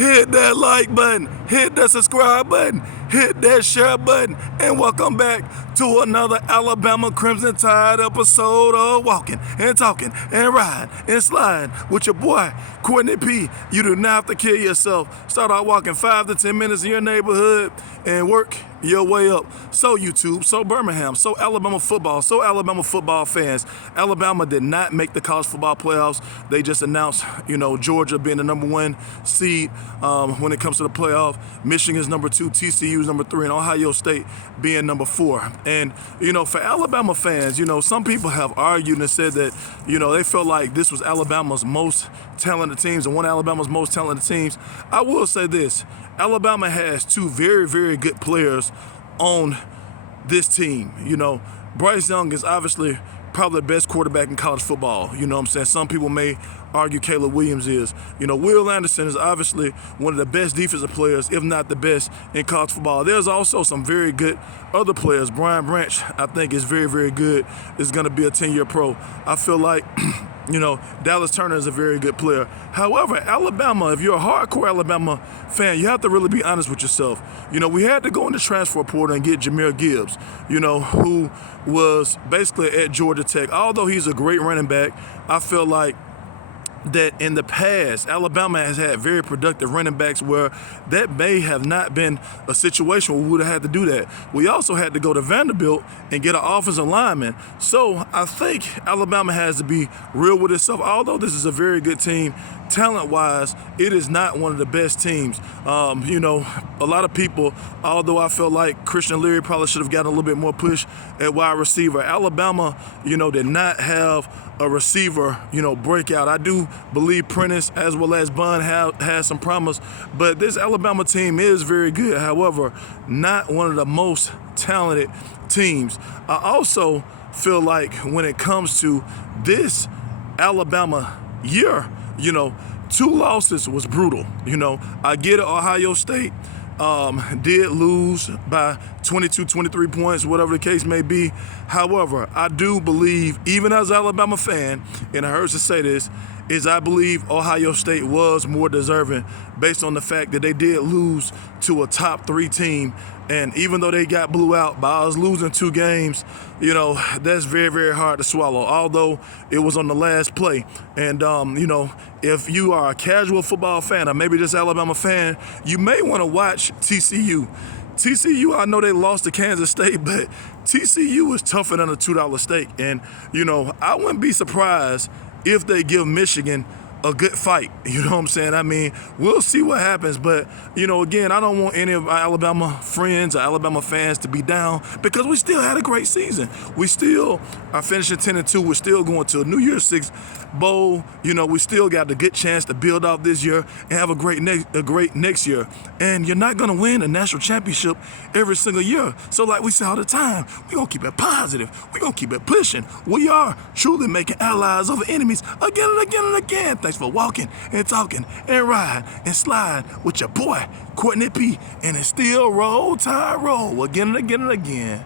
hit that like button, hit that subscribe button, hit that share button, and welcome back to another Alabama Crimson Tide episode of Walking and Talking and Riding and Sliding with your boy, Courtney P. You do not have to kill yourself. Start out walking 5 to 10 minutes in your neighborhood and work your way up. So YouTube, so Birmingham, so Alabama football fans. Alabama did not make the college football playoffs. They just announced, Georgia being the number 1 seed when it comes to the playoff. Michigan's number 2, TCU's number 3, and Ohio State being number 4. And, for Alabama fans, some people have argued and said that, they felt like this was Alabama's most talented teams and one of Alabama's most talented teams. I will say this. Alabama has 2 very, very good players on this team. Bryce Young is obviously probably the best quarterback in college football. You know what I'm saying? Some people may argue Caleb Williams is. Will Anderson is obviously one of the best defensive players, if not the best, in college football. There's also some very good other players. Brian Branch, I think, is very, very good. Is going to be a 10-year pro. I feel like Dallas Turner is a very good player. However, Alabama, if you're a hardcore Alabama fan, you have to really be honest with yourself. We had to go in the transfer portal and get Jahmyr Gibbs, who was basically at Georgia Tech. Although he's a great running back, I feel like that in the past, Alabama has had very productive running backs where that may have not been a situation where we would have had to do that. We also had to go to Vanderbilt and get an offensive lineman. So I think Alabama has to be real with itself. Although this is a very good team, talent-wise, it is not one of the best teams. A lot of people, although I felt like Christian Leary probably should have gotten a little bit more push at wide receiver. Alabama, did not have a receiver, breakout. I do believe Prentice as well as Bun has some promise, but this Alabama team is very good. However, not one of the most talented teams. I also feel like when it comes to this Alabama year, 2 losses was brutal. I get it, Ohio State did lose by 22, 23 points, whatever the case may be. However, I do believe, even as an Alabama fan, and it hurts to say this, is I believe Ohio State was more deserving based on the fact that they did lose to a top 3 team. And even though they got blew out by us losing 2 games, that's very, very hard to swallow, although it was on the last play. And, if you are a casual football fan or maybe just Alabama fan, you may want to watch TCU. TCU, I know they lost to Kansas State, but TCU is tougher than a $2 steak. And, I wouldn't be surprised if they give Michigan a good fight. You know what I'm saying? I mean, we'll see what happens. But, again, I don't want any of our Alabama friends or Alabama fans to be down because we still had a great season. We still are finishing 10-2. We're still going to a New Year's Six bowl. We still got a good chance to build off this year and have a great next year. And you're not going to win a national championship every single year. So like we say all the time, we're going to keep it positive. We're going to keep it pushing. We are truly making allies over enemies again and again and again. Thanks for walking and talking and riding and slide with your boy, Courtney P. And it's still roll, tide roll again and again and again.